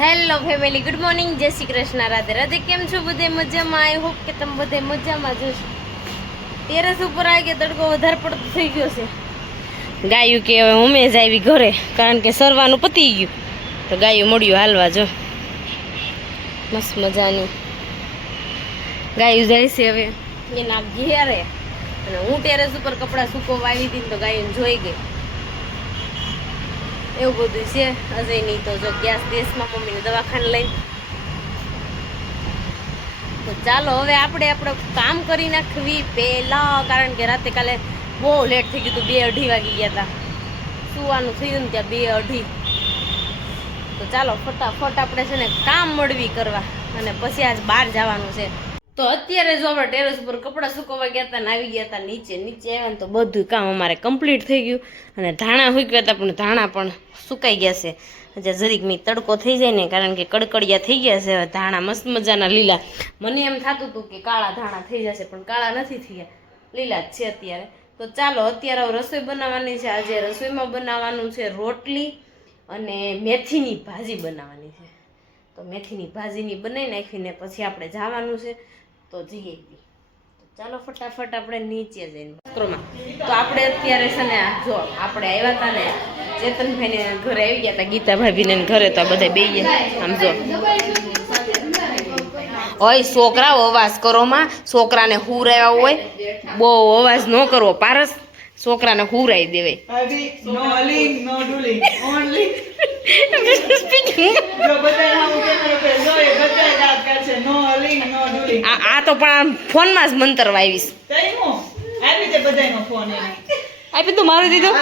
Hello family, good morning, જય શ્રી કૃષ્ણ, રાધે રાધે. કેમ છો બધે મજામાં? આઈ હોપ કે તમે બધે મજામાં જ હશો. ટેરેસ ઉપર આવી ગયા, તડકો વધારે પડતો થઈ ગયો છે. ગાયું કે હવે ઉમેશ આવી ઘરે, કારણ કે સરવાનું પતી ગયું તો ગાયું મળ્યું હાલવા. જો મસ્ત મજાની ગાયું જાય છે હવે એના ઘેરે, અને હું ટેરેસ ઉપર કપડાં સુકવવા આવી હતી તો ગાયું જોઈ ગઈ. એવું બધું છે. અજય નહીં તો જો ગેસ દેશમાં મમ્મીને દવાખાને લઈને. તો ચાલો હવે આપણે કામ કરી નાખવી પહેલા, કારણ કે રાતે કાલે બહુ લેટ થઈ ગયું હતું. 2-2:30 વાગી ગયા હતા. સુવાનું થયું ને ત્યાં 2-2:30. તો ચાલો ફટાફટ આપણે છે ને કામ મળવી કરવા, અને પછી આજ બહાર જવાનું છે. તો અત્યારે જો આપણે ટેરેસ ઉપર કપડાં સુકવવા ગયા હતા ને આવી ગયા હતા નીચે આવ્યા ને તો બધું કામ અમારે કમ્પ્લીટ થઈ ગયું. અને ધાણા હુકવ્યા હતા પણ ધાણા પણ સુકાઈ ગયા છે. હજી જરીક મેં તડકો થઈ જાય ને, કારણ કે કડકડિયા થઈ ગયા છે. હવે ધાણા મસ્ત મજાના લીલા. મને એમ થતું હતું કે કાળા ધાણા થઈ જશે, પણ કાળા નથી થયા, લીલા જ છે અત્યારે. તો ચાલો અત્યારે રસોઈ બનાવવાની છે. આજે રસોઈમાં બનાવવાનું છે રોટલી અને મેથીની ભાજી બનાવવાની છે. તો મેથીની ભાજીની બનાવી નાખીને પછી આપણે જવાનું છે. તો જઈએ ચાલો ફટાફટ આપણે નીચે જઈને વસ્ત્રોમાં. તો આપણે અત્યારે છે ને જો આપણે આવ્યા હતા ને ચેતનભાઈને ઘરે આવી ગયા હતા, ગીતા ભાભીને ઘરે. તો આ બધા બે આમ જો ઓય છોકરાઓ અવાજ કરો માં, છોકરાને હુરાવ્યા હોય બહુ અવાજ ન કરવો. પારસ છોકરાને હુરાઈ દેવાય. આ તો પણ ફોનમાં જ મંતરવા આવીશ. આપી તું મારું દીધું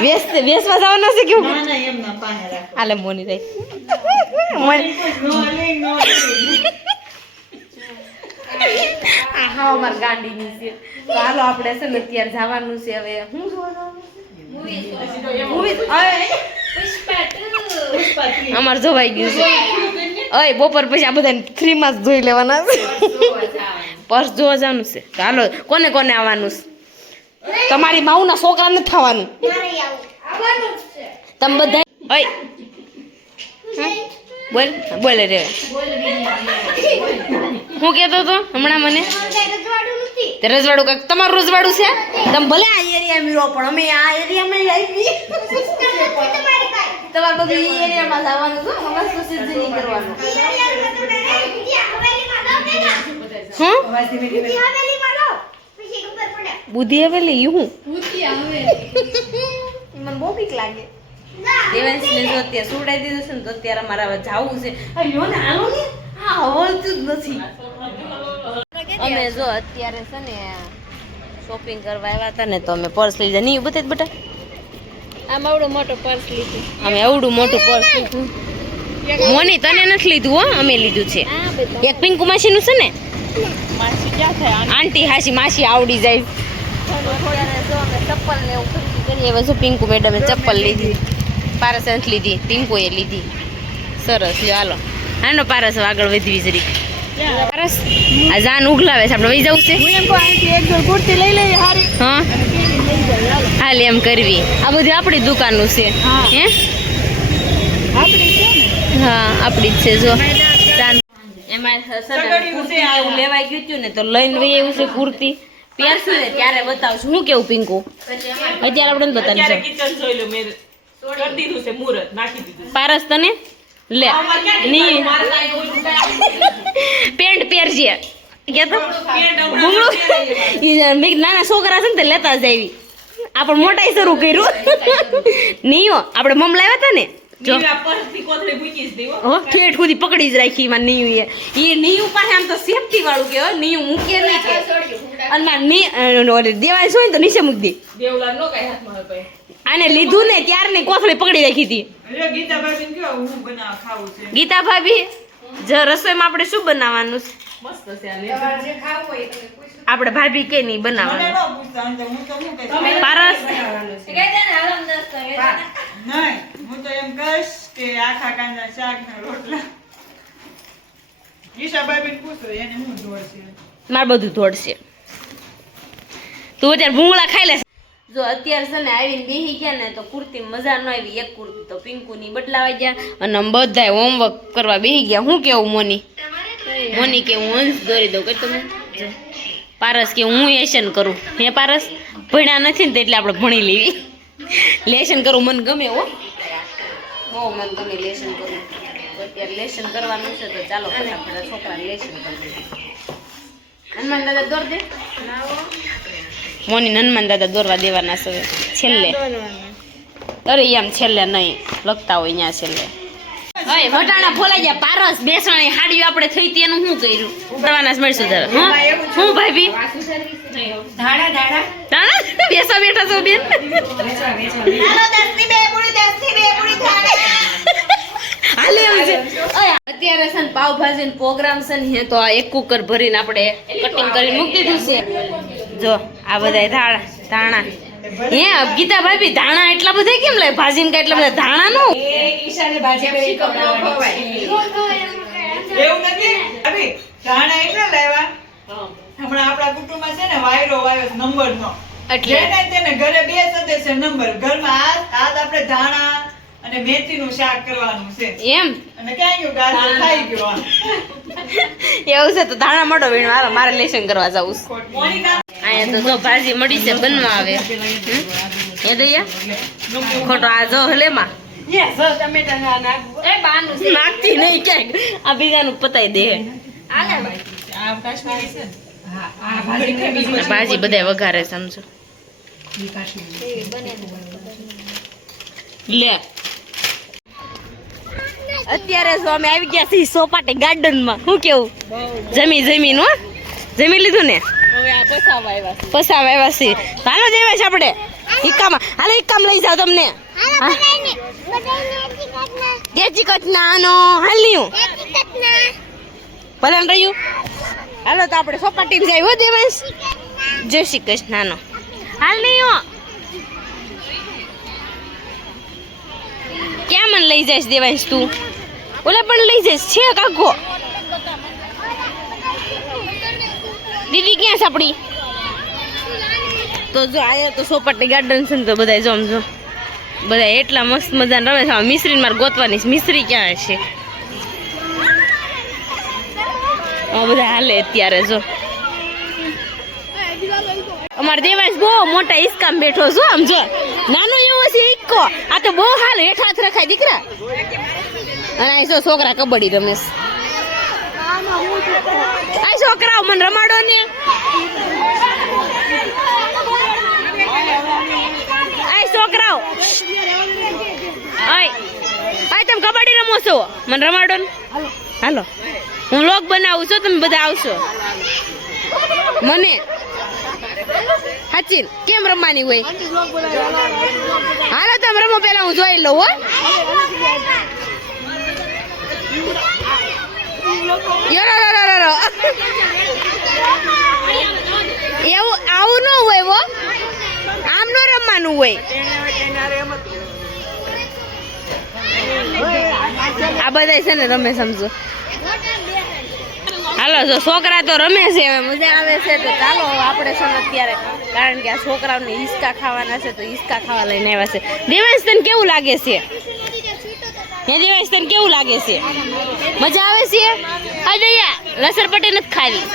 વેસમાં જવાના છે કેવું? હાલે મોની રહી હા અમારે ગાંડીની છે. તો હાલો આપણે છે ને અત્યારે જવાનું છે. હવે હું અમારે જોવાઈ ગયું છે. અય બપોર પછી આ બધા ફ્રીમાં જ જોઈ લેવાના છે. પર્સ જોવા જવાનું છે. તો હાલો કોને કોને આવવાનું છે? તમારી માઉના છોકરા નથી થવાનું. તમે બધા અય બોલ બોલે રે. હું કહેતો હતો હમણાં મને રજવાડું કાંઈક તમારું રજવાડું છે. તમે ભલે આ એરિયા મીરો, પણ અમે આ એરિયામાં આવી. તમારે બધું એ એરિયામાં જવાનું છે. અમારે સુસિદ્ધ નહીં કરવાનું. બુદ્ધિ હવેલી હું મને બહુ બીક લાગે. દેવાંશને જો અત્યારે સુવડાવી દીધું છે ને, તો અત્યારે અમારે હવે જવું છે. હવળતું જ નથી. અમે જો અત્યારે છે ને શોપિંગ કરવા આવ્યા હતા ને, તો અમે પર્સ લીધા. નહીં બતાય બેટા, આમ આવડું મોટું પર્સ લીધું. અમે આવડું મોટું પર્સ લીધું. મોની તને નથી લીધું હો, અમે લીધું છે. એક પિંકુ માસીનું છે ને. આંટી હાસી માસી આવડી જાય. ચપ્પલ ને એવું ખરીદી કરીએ. હવે પિંકુ મેડમે ચપ્પલ લીધી, પારસ નથી લીધી, પિંકુએ લીધી. સરસ લ્યો હાલો. હાનો પારસ આગળ વધવી જરીક. પારસ આ જાન ઉગલાવે છે, આપણે વહી જવું છે. હા હાલ એમ કરવી. આ બધી આપણી દુકાનનું છે. હે હા આપણી જ છે. જો એમાં એવું લેવાઈ ગયું હતું ને, તો લઈને વહી એવું છે. કુર્તી પહેરશું ને ત્યારે બતાવશું. શું કેવું પિંકુ? અત્યારે આપણે બતાવીશું. પારસ તને લે પેન્ટ પહેરજે કે તો નાના છોકરા છે ને તે લેતા જ આવી. આપણે મોટા શરૂ કર્યું. નીયો આપણે મમ લાવ્યા હતા ને, ઠેઠ સુધી પકડી જ રાખી. એમાં નીયું એ નીયું પાસે આમ તો સેફટી વાળું કે નીયું મૂકીએ નહીં કે. અને દેવાય શું તો નીચે મૂકી દે. આને લીધું ને ત્યારની કોથળી પકડી રાખી હતી. ગીતા ભાભી જ રસોઈમાં આપણે શું બનાવવાનું છે? આપણે ભાભી કે નહીં બનાવવાનું. પારસ મારે બધું ધોડશે. તું અત્યારે ભૂંગળા ખાઈ લેશે. જો અત્યારે છે ને આવીને બેસી ગયા ને તો કુર્તી મજા ન આવી. એક કુર્તી તો પિંકુની બદલાવા ગયા અને આમ બધાય હોમવર્ક કરવા બેસી ગયા. હું કેવું મોની કે હું અંશ દોરી દઉં કે તમે પારસ કે હું લેશન કરું. હે પારસ ભણ્યા નથી ને એટલે આપણે ભણી લેવી. લેશન કરવું મને ગમે હો, બહુ મને ગમે લેશન કરવું. અત્યારે લેશન કરવાનું છે તો ચાલો ફટાફટ છોકરાને લેશન કરવું. હનુમાન દાદા દોર દે. મોની હનુમાન દાદા દોરવા દેવાના છે છેલ્લે. અરે એમ છેલ્લે નહીં લખતા હોય ત્યાં છેલ્લે. હવે વટાણા ફોલાઈ ગયા. પારસ બેસવાની હાડીઓ આપણે થઈ હતી એનું શું કર્યું? કરવાના મળશું તારે. હું ભાઈ ધાણા ધાણા ધાણા બેસા બેઠા છો બેન. હાલે આવજે. અત્યારે છે ને પાવભાજી નો પ્રોગ્રામ છે ને હે તો આ એક કુકર ભરીને આપણે કટિંગ કરીને મૂકી દીધું છે. જો આ બધા ધાણા હે ગીતા ભાભી ધાણા એટલા બધા કેમ લે? ભાજી ને એટલા બધા ધાણા નો એવું નથી ભાભી. ધાણા એટલા લાવ્યા હમણાં આપણા કુટુંબમાં છે ને વાયરો આવ્યો નંબર નો એટલે તેને ઘરે 2 સદસ્ય નંબર ઘરમાં આજ આપણે ધાણા અને મેથીનું શાક કરવાનું છે એમ. અને ક્યાં ગયું ગાજર ખાઈ ગયો. એવું છે તો ધાણા મળો વીણ મારે લેશન કરવા જવું છે. અહીંયા તો જો ભાજી મળી છે બનવા આવે. એ દયા ખોટો આ જો હલેમાં નાખતી નહીં ક્યાંક આ બીજાનું પતાઈ દે. ભાજી બધા વઘારે સમજો લે. અત્યારે જો અમે આવી ગયા છીએ સોપાટી ગાર્ડન માં. શું કેવું? જમીન હો જમી લીધું ને પસાવા આવ્યા છીએ. હાલો દેવા છે આપણે ઈકામાં. હાલો ઈકામ લઈ જાવ તમને. કેચી કચના નો હાલ્યું ભલે રહ્યું. હાલો તો આપણે સોપાટી જાય હો દેવાંશ. જય શ્રી કૃષ્ણ નો હાલ નહીં હો. ક્યાં મને લઈ જઈશ દેવાંશ તું? ઓલા પણ લઈ જઈશ છે કાકો. દીદી ક્યાં છે આપડી? તો જો આયા તો સોપાટી ગાર્ડન છે ને તો બધા જો બધા એટલા મસ્ત મજાના રમે છે. મિશ્રી મારે ગોતવાની મિશ્રી ક્યાં છે? બધા હાલે અત્યારે જો. અમારે દેવાંશ બહુ મોટા ઈસકામ બેઠો છો. આમ જો નાનો એવો છે ઈકો. આ તો બહુ હાલ હેઠ હાથ રખાય દીકરા. અને આ જો છોકરા કબડ્ડી રમે છે. આ છોકરાઓ મને રમાડો ને. આ છોકરાઓ આય તમે કબડ્ડી રમો છો મને રમાડો ને. હાલો હું લોક બનાવું છું તમે બધા આવશો. મને હાચીન કેમ રમવાની હોય? હાલો તમે રમો પેલા હું જોઈ લઉં. હો એવું આવું ન હોય. હો આમ ન રમવાનું હોય. આ બધા છે ને રમે સમજો. હાલો જો છોકરા તો રમે છે હવે મજા આવે છે તો ચાલો આપણે છે અત્યારે કારણ કે આ છોકરાઓને હિસકા ખાવાના છે તો હિસકા ખાવા લઈને આવ્યા છે. દેવાંશ તને કેવું લાગે છે? હે દેવાંશ તને કેવું લાગે છે? મજા આવે છે? હા દયા લસર પટ્ટી નથી ખાવી.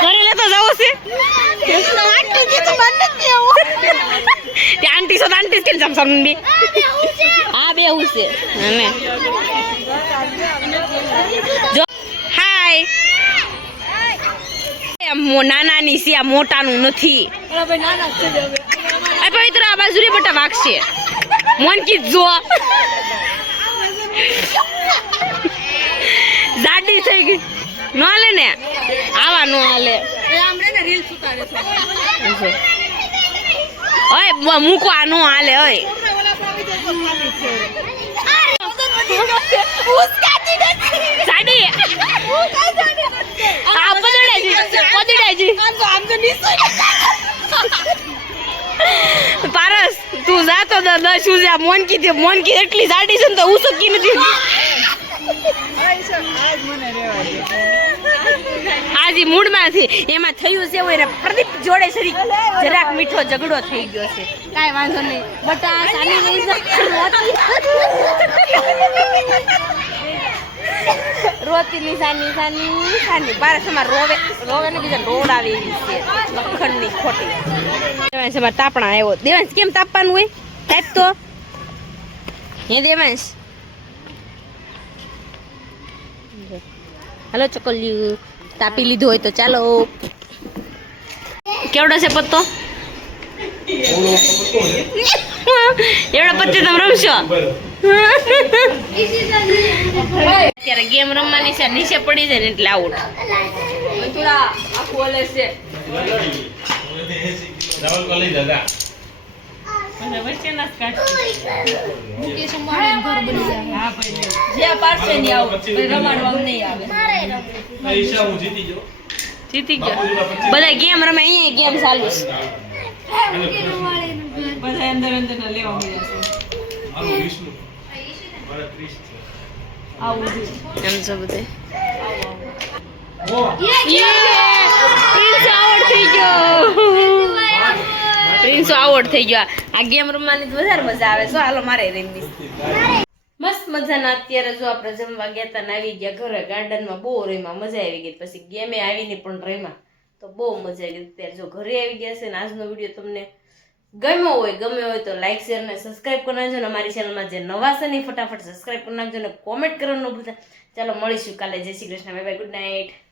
કરી લે તો જવું છે આંટી સો આંટી કે સમસમ આ બે હું છે અને જો હાય નાનાની છે આ મોટાનું નથી. આ પવિત્ર આ બાજુ રે બટા વાગશે મન કી જો જાડી થઈ ગઈ ન હાલે ને આવા ન હાલે. ઓય મૂકો આ ન હાલે. ઓય સાડી આ પદડાજી આમ તો નીચે પારસ તું જાતો 10 સુધી આ મોનકી એટલી જાડી છે ને તો હું શકી નથી આજે મૂડમાંથી એમાં થયું છે એવું એને પ્રદીપ જોડે શરીક જરાક મીઠો ઝઘડો થઈ ગયો છે કાંઈ વાંધો નહીં બટા સાની નહીં રોતી ની સાની બાર સમાર રોવે ને બીજા રોડાવે એવી છે લખણની ખોટી દેવાંશ અમાર તાપણા આવ્યો દેવાંશ કેમ તાપવાનું હોય તાપ તો હે દેવાંશ હાલો ચકલ્યું તાપી લીધું હોય તો ચાલો કેવડો છે પત્તો એવડો પત્તી તમે રમશો અત્યારે ગેમ રમવાની છે નીચે પડી જાય ને એટલે આઉટ થોડા આખું ઓલે છે જીતી ગયો બધા ગેમ રમે અહીંયા ગેમ ચાલુ છે બધા અંદર ના લેવા પ્રિન્સ આઉટ થઈ ગયો આ ગેમ રમવાની વધારે મજા આવે શું હાલો મારે રમવી મસ્ત મજાના અત્યારે જો આપણે જમવા ગયા તા ને આવી ગયા ઘરે ગાર્ડનમાં બહુ રમ્યા મજા આવી ગઈ પછી ગેમે આવીને પણ રમ્યા તો બહુ મજા આવી ગઈ અત્યારે જો ઘરે આવી ગયા છે ને આજનો વિડીયો તમને ગમ્યો હોય તો લાઈક શેર ને સબસ્ક્રાઇબ કરી નાખજો ને અમારી ચેનલમાં જે નવા છે ને ફટાફટ સબસ્ક્રાઇબ કરી નાખજો ને કોમેન્ટ કરવાનું ન ભૂલતા ચાલો મળીશું કાલે જય Shri Krishna bye bye good night